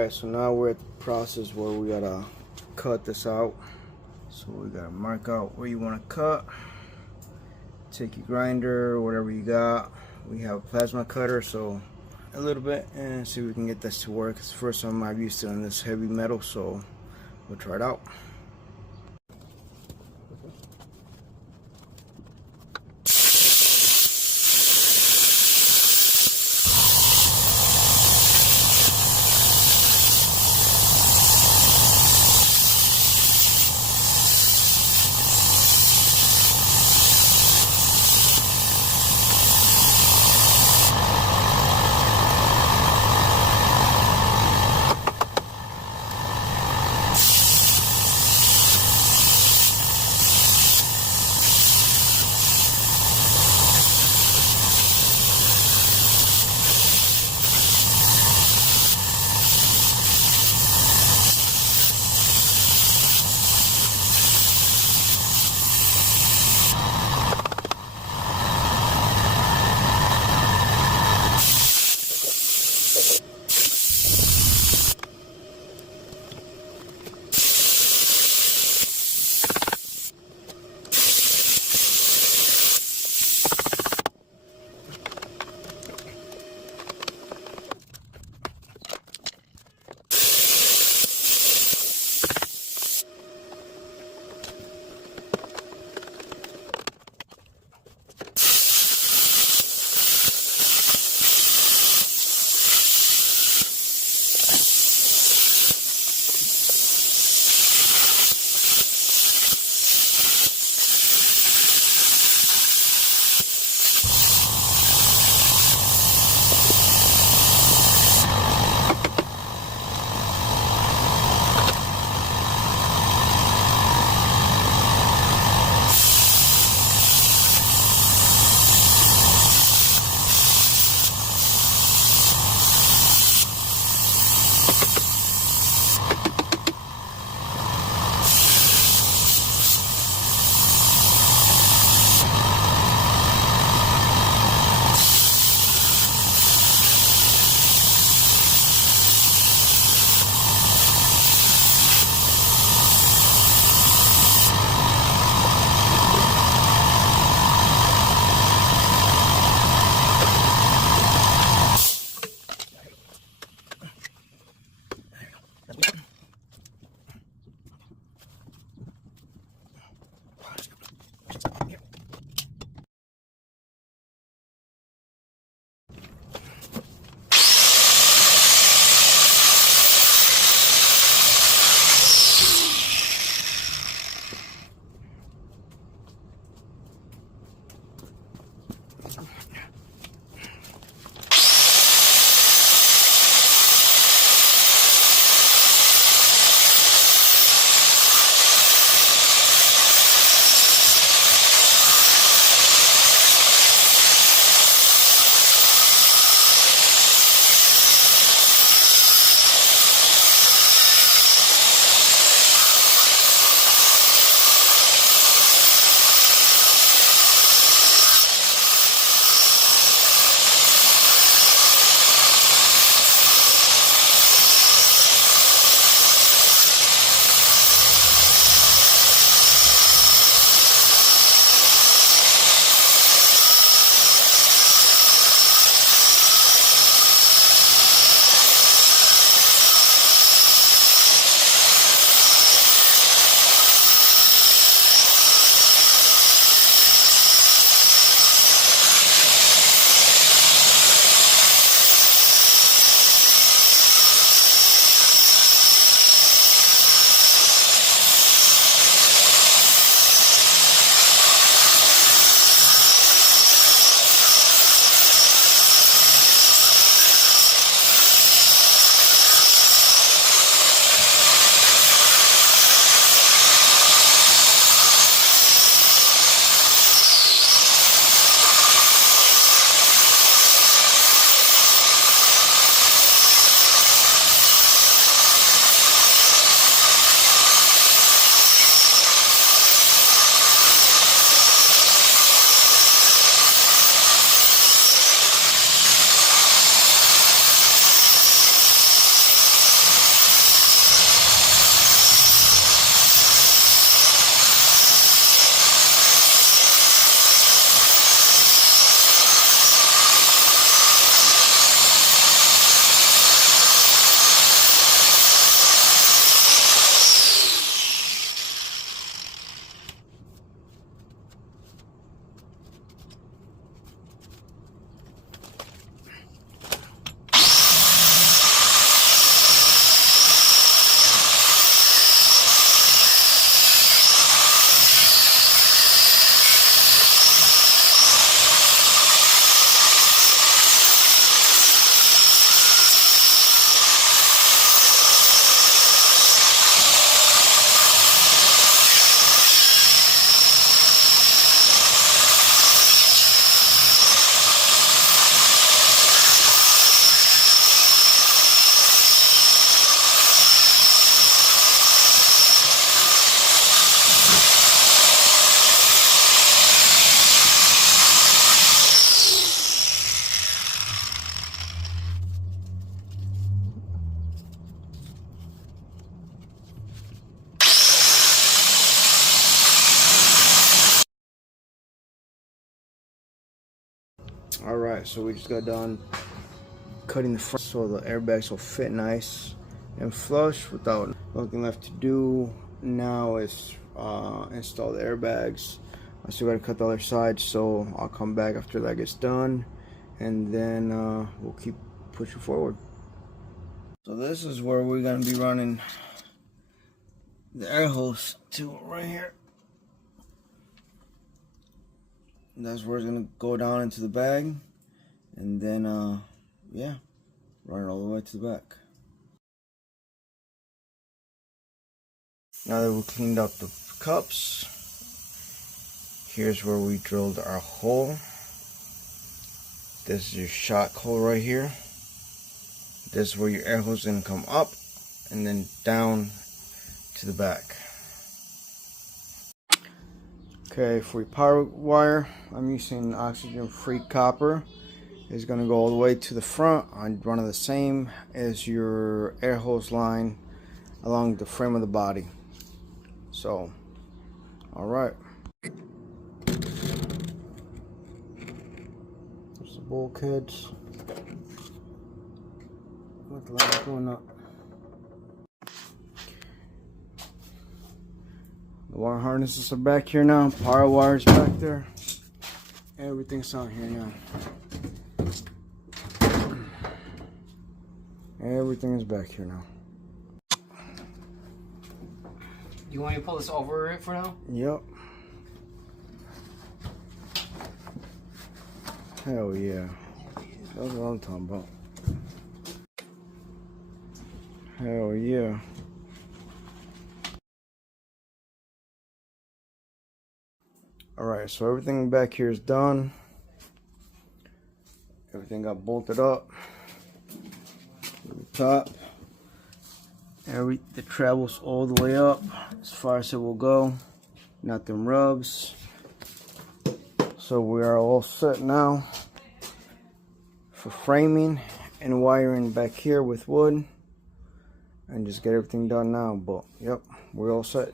Alright, so now we're at the process where we gotta cut this out. So we gotta mark out where you wanna cut. Take your grinder, whatever you got. We have a plasma cutter, so a little bit, and see if we can get this to work. It's the first time I've used it on this heavy metal, so we'll try it out. Alright, so we just got done cutting the front so the airbags will fit nice and flush without nothing left to do. Now is install the airbags. I still gotta cut the other side, so I'll come back after that gets done, and then we'll keep pushing forward. So this is where we're gonna be running the air hose to, right here. And that's where it's gonna go down into the bag, and then yeah, run it all the way to the back. Now that we cleaned up the cups, here's where we drilled our hole. This is your shock hole right here. This is where your air hose is going to come up and then down to the back. Okay, for your power wire, I'm using oxygen-free copper. It's going to go all the way to the front. I'm running the same as your air hose line along the frame of the body. So, all right. There's the bulkheads. With the light going up. The wire harnesses are back here now. Power wires back there. Everything's on here now. Everything is back here now. You want me to pull this over it for now? Yep. Hell yeah. That's what I'm talking about. Hell yeah. Alright, so everything back here is done. Everything got bolted up. The top. It travels all the way up as far as it will go. Nothing rubs. So we are all set now for framing and wiring back here with wood, and just get everything done now. But yep, we're all set.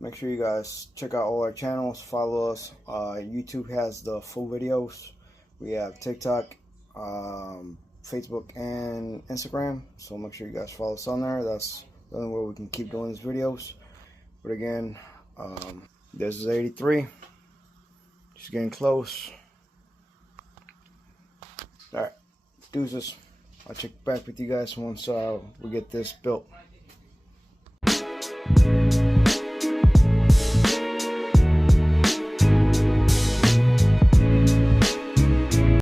Make sure you guys check out all our channels, follow us. YouTube has the full videos. We have TikTok, Facebook, and Instagram, so make sure you guys follow us on there. That's the only way we can keep doing these videos. But again, this is 83, just getting close. All right, deuces. I'll check back with you guys once we get this built.